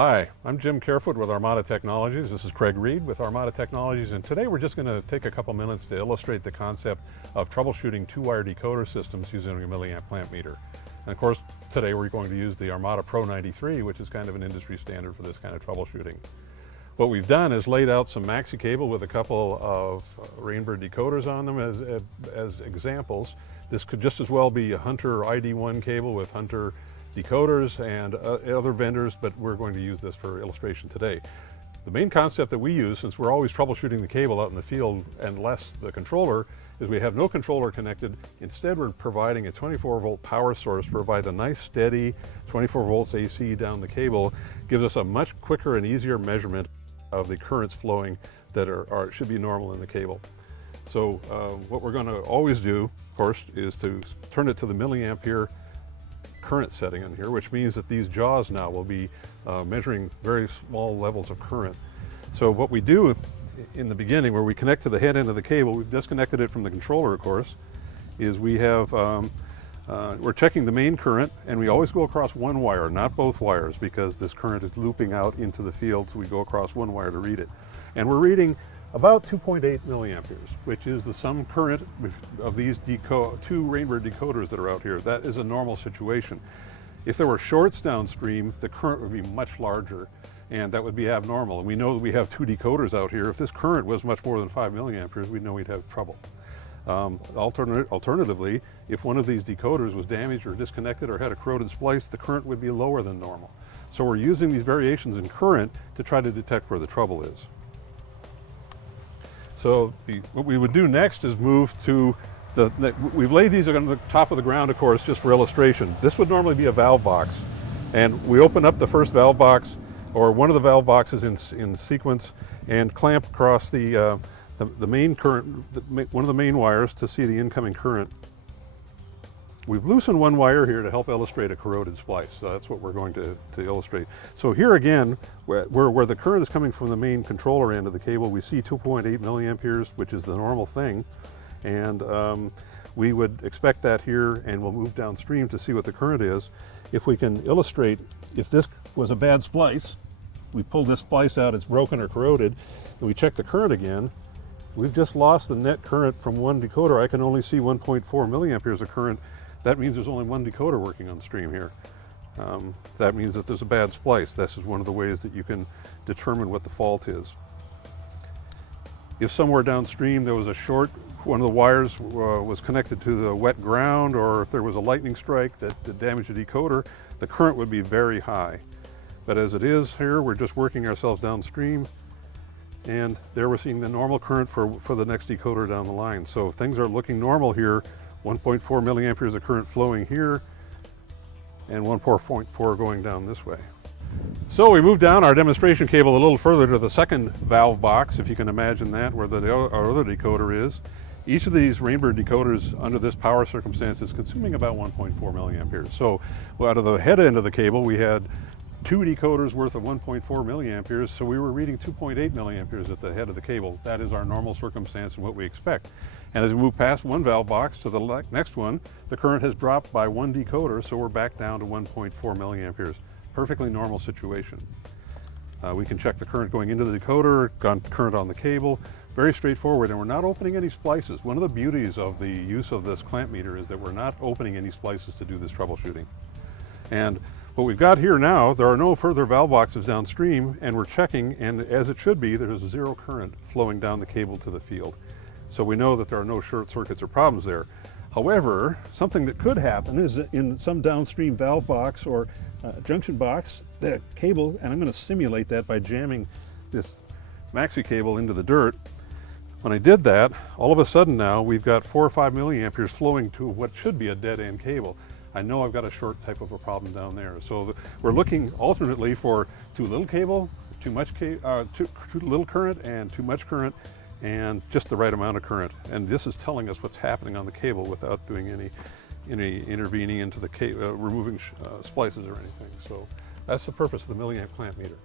Hi, I'm Jim Carefoot with Armada Technologies. This is Craig Reed with Armada Technologies, and today we're just going to take a couple minutes to illustrate the concept of troubleshooting two-wire decoder systems using a milliamp clamp meter. And of course, today we're going to use the Armada Pro 93, which is kind of an industry standard for this kind of troubleshooting. What we've done is laid out some maxi cable with a couple of Reinbird decoders on them as examples. This could just as well be a Hunter ID1 cable with Hunter decoders and other vendors, but we're going to use this for illustration today. The main concept that we use, since we're always troubleshooting the cable out in the field and less the controller, is we have no controller connected. Instead, we're providing a 24-volt power source, provide a nice steady 24 volts AC down the cable, gives us a much quicker and easier measurement of the currents flowing that should be normal in the cable. So what we're going to always do, of course, is to turn it to the milliampere current setting in here, which means that these jaws now will be measuring very small levels of current. So what we do in the beginning, where we connect to the head end of the cable, we've disconnected it from the controller, of course, is we have, we're checking the main current, and we always go across one wire, not both wires, because this current is looping out into the field, so we go across one wire to read it. And we're reading about 2.8 milliamperes, which is the sum current of these two Reinbird decoders that are out here. That is a normal situation. If there were shorts downstream, the current would be much larger, and that would be abnormal. And we know that we have two decoders out here. If this current was much more than 5 milliamperes, we'd know we'd have trouble. Alternatively, if one of these decoders was damaged or disconnected or had a corroded splice, the current would be lower than normal. So we're using these variations in current to try to detect where the trouble is. So what we would do next is move to we've laid these on the top of the ground, of course, just for illustration. This would normally be a valve box. And we open up the first valve box, or one of the valve boxes in sequence, and clamp across the main current, one of the main wires, to see the incoming current. We've loosened one wire here to help illustrate a corroded splice, so that's what we're going to illustrate. So here again, where the current is coming from the main controller end of the cable, we see 2.8 milliamperes, which is the normal thing, and we would expect that here, and we'll move downstream to see what the current is. If we can illustrate, if this was a bad splice, we pull this splice out, it's broken or corroded, and we check the current again, we've just lost the net current from one decoder. I can only see 1.4 milliamperes of current. That means there's only one decoder working on stream here. That means that there's a bad splice. This is one of the ways that you can determine what the fault is. If somewhere downstream there was a short, one of the wires was connected to the wet ground, or if there was a lightning strike that damaged the decoder, the current would be very high. But as it is here, we're just working ourselves downstream, and there we're seeing the normal current for the next decoder down the line. So things are looking normal here. 1.4 milliamperes of current flowing here, and 1.4 going down this way. So we moved down our demonstration cable a little further to the second valve box, if you can imagine that, where our other decoder is. Each of these Reinbird decoders under this power circumstance is consuming about 1.4 milliamperes. So out of the head end of the cable, we had two decoders worth of 1.4 milliamperes, so we were reading 2.8 milliamperes at the head of the cable. That is our normal circumstance and what we expect. And as we move past one valve box to the next one, the current has dropped by one decoder, so we're back down to 1.4 milliamperes. Perfectly normal situation. We can check the current going into the decoder, current on the cable. Very straightforward, and we're not opening any splices. One of the beauties of the use of this clamp meter is that we're not opening any splices to do this troubleshooting. And what we've got here now, there are no further valve boxes downstream, and we're checking, and as it should be, there's a zero current flowing down the cable to the field. So we know that there are no short circuits or problems there. However, something that could happen is that in some downstream valve box or junction box, the cable, and I'm going to simulate that by jamming this maxi cable into the dirt. When I did that, all of a sudden now we've got 4 or 5 milliamperes flowing to what should be a dead end cable. I know I've got a short type of a problem down there. So we're looking alternately for too little cable, too little current, and too much current, and just the right amount of current. And this is telling us what's happening on the cable without doing any intervening into the removing splices or anything. So that's the purpose of the milliamp clamp meter.